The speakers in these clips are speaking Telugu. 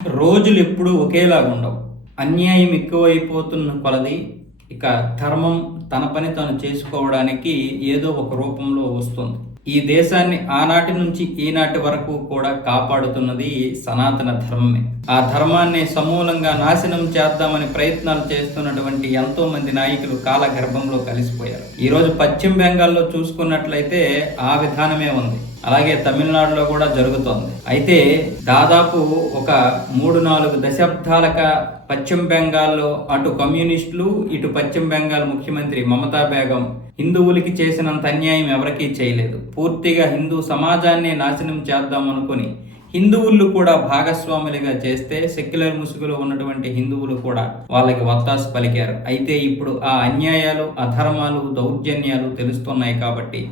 రోజులు ఎప్పుడూ ఒకేలాగా ఉండవు. అన్యాయం ఎక్కువైపోతున్న కొలది ఇక ధర్మం తన పని తాను చేసుకోవడానికి ఏదో ఒక రూపంలో వస్తుంది. ఈ దేశాన్ని ఆనాటి నుంచి ఈనాటి వరకు కూడా కాపాడుతున్నది సనాతన ధర్మమే. ఆ ధర్మాన్ని సమూలంగా నాశనం చేద్దామని ప్రయత్నాలు చేస్తున్నటువంటి ఎంతో మంది నాయకులు కాలగర్భంలో కలిసిపోయారు. ఈరోజు పశ్చిమ బెంగాల్లో చూసుకున్నట్లయితే ఆ విధానమే ఉంది. అలాగే తమిళనాడులో కూడా జరుగుతోంది. అయితే దాదాపు ఒక 3-4 దశాబ్దాలుగా పశ్చిమ బెంగాల్లో అటు కమ్యూనిస్టులు ఇటు పశ్చిమ బెంగాల్ ముఖ్యమంత్రి మమతా బేగం హిందువులకి చేసినంత అన్యాయం ఎవరికీ చేయలేదు. పూర్తిగా హిందూ సమాజాన్ని నాశనం చేద్దామనుకుని హిందువులు కూడా భాగస్వాములుగా చేస్తే సెక్యులర్ ముసుగులో ఉన్నటువంటి హిందువులు కూడా వాళ్ళకి వత్తాసు పలికారు. అయితే ఇప్పుడు ఆ అన్యాయాలు, అధర్మాలు, దౌర్జన్యాలు తెలుస్తున్నాయి కాబట్టి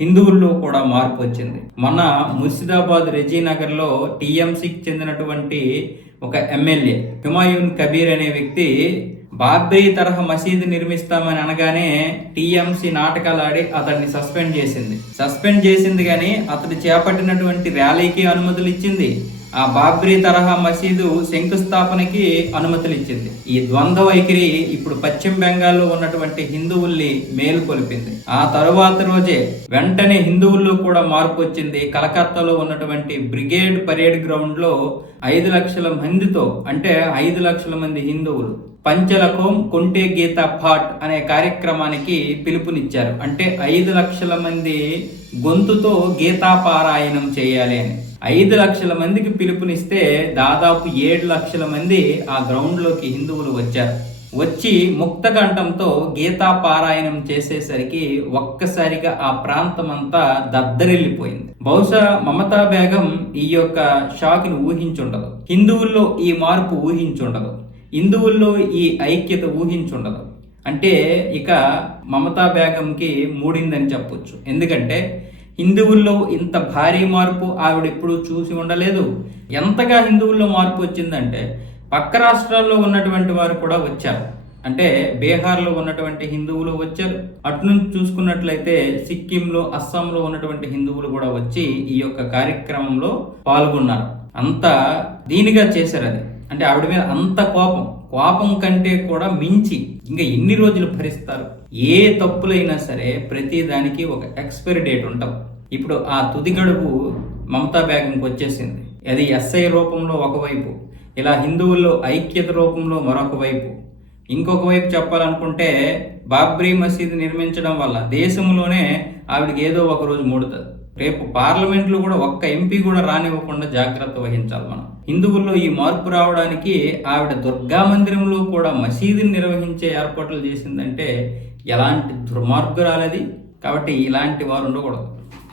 హిందువుల్లో కూడా మార్పు వచ్చింది. మొన్న ముర్షిదాబాద్ రెజీనగర్లో టీఎంసీకి చెందినటువంటి ఒక ఎమ్మెల్యే హుమాయూన్ కబీర్ అనే వ్యక్తి బాబ్రీ తరహా మసీదు నిర్మిస్తామని అనగానే టీఎంసీ నాటకాలాడి అతన్ని సస్పెండ్ చేసింది కానీ అతడు చేపట్టినటువంటి ర్యాలీకి అనుమతులు ఇచ్చింది. ఆ బాబ్రీ తరహా మసీదు శంకుస్థాపనకి అనుమతులు ఇచ్చింది. ఈ ద్వంద్వ వైఖరి ఇప్పుడు పశ్చిమ బెంగాల్లో ఉన్నటువంటి హిందువుల్ని మేలుకొల్పింది. ఆ తరువాత రోజే వెంటనే హిందువుల్లో కూడా మార్పు వచ్చింది. కలకత్తాలో ఉన్నటువంటి బ్రిగేడ్ పరేడ్ గ్రౌండ్ లో 5 లక్షల మందితో, అంటే 5 లక్షల మంది హిందువులు పంచలకోం కొంటే గీతా పాఠ్ అనే కార్యక్రమానికి పిలుపునిచ్చారు. అంటే 5 లక్షల మంది గొంతుతో గీతా పారాయణం చేయాలి అని 5 లక్షల మందికి పిలుపునిస్తే దాదాపు 7 లక్షల మంది ఆ గ్రౌండ్లోకి హిందువులు వచ్చి ముక్తకంఠంతో గీతా పారాయణం చేసేసరికి ఒక్కసారిగా ఆ ప్రాంతం అంతా దద్దరిల్లిపోయింది. బహుశా మమతా బేగం ఈ యొక్క షాక్ని ఊహించుండదు, హిందువుల్లో ఈ మార్పు ఊహించుండదు, హిందువుల్లో ఈ ఐక్యత ఊహించుండదు. అంటే ఇక మమతా బేగంకి మూడిందని చెప్పొచ్చు. ఎందుకంటే హిందువుల్లో ఇంత భారీ మార్పు ఆవిడ ఎప్పుడూ చూసి ఉండలేదు. ఎంతగా హిందువుల్లో మార్పు వచ్చిందంటే పక్క రాష్ట్రాల్లో ఉన్నటువంటి వారు కూడా వచ్చారు. అంటే బీహార్లో ఉన్నటువంటి హిందువులు వచ్చారు. అటు నుంచి చూసుకున్నట్లయితే సిక్కింలో, అస్సాంలో ఉన్నటువంటి హిందువులు కూడా వచ్చి ఈ యొక్క కార్యక్రమంలో పాల్గొన్నారు. అంత దీనిగా చేశారు. అది అంటే ఆవిడ మీద అంత కోపం కంటే కూడా మించి ఇంకా ఎన్ని రోజులు భరిస్తారు? ఏ తప్పులైనా సరే ప్రతి దానికి ఒక ఎక్స్పైరీ డేట్ ఉంటుంది. ఇప్పుడు ఆ తుది గడువు మమతా బేగంకి వచ్చేసింది. అది ఎస్ఐ రూపంలో ఒకవైపు, ఇలా హిందువుల్లో ఐక్యత రూపంలో మరొక వైపు, ఇంకొక వైపు చెప్పాలనుకుంటే బాబ్రీ మసీదు నిర్మించడం వల్ల దేశంలోనే ఆవిడకి ఏదో ఒక రోజు మూడుతుంది. రేపు పార్లమెంట్లో కూడా ఒక్క ఎంపీ కూడా రానివ్వకుండా జాగ్రత్త వహించాలి మనం. హిందువుల్లో ఈ మార్పు రావడానికి ఆవిడ దుర్గా మందిరంలో కూడా మసీదుని నిర్వహించే ఏర్పాట్లు చేసిందంటే ఎలాంటి దుర్మార్గురాలది. కాబట్టి ఇలాంటి వారు ఉండకూడదు.